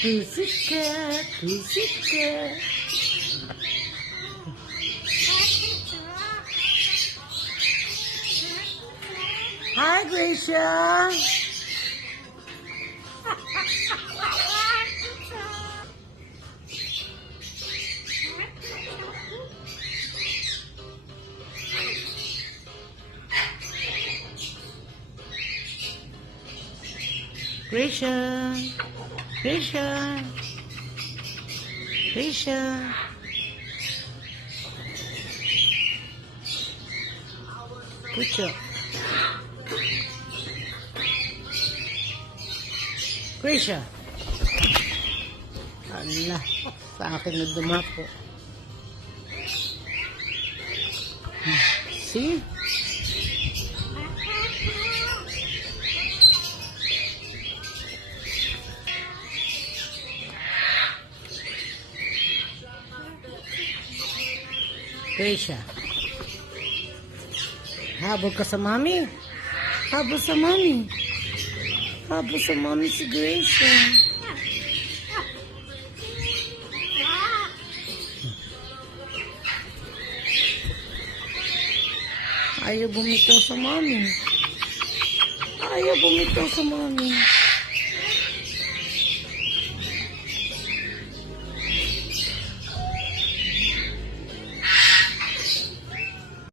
Pussycat, pussycat. Hi, Gracia. Gracia. Gracia. Gracia. Pucho. Gracia. Allah, sa akin na dumapo. See? Gracia. Habol ka sa mami. Habol sa mami. Habol sa mami si Gracia. Ayaw bumitaw sa mami. Ayaw bumitaw sa mami.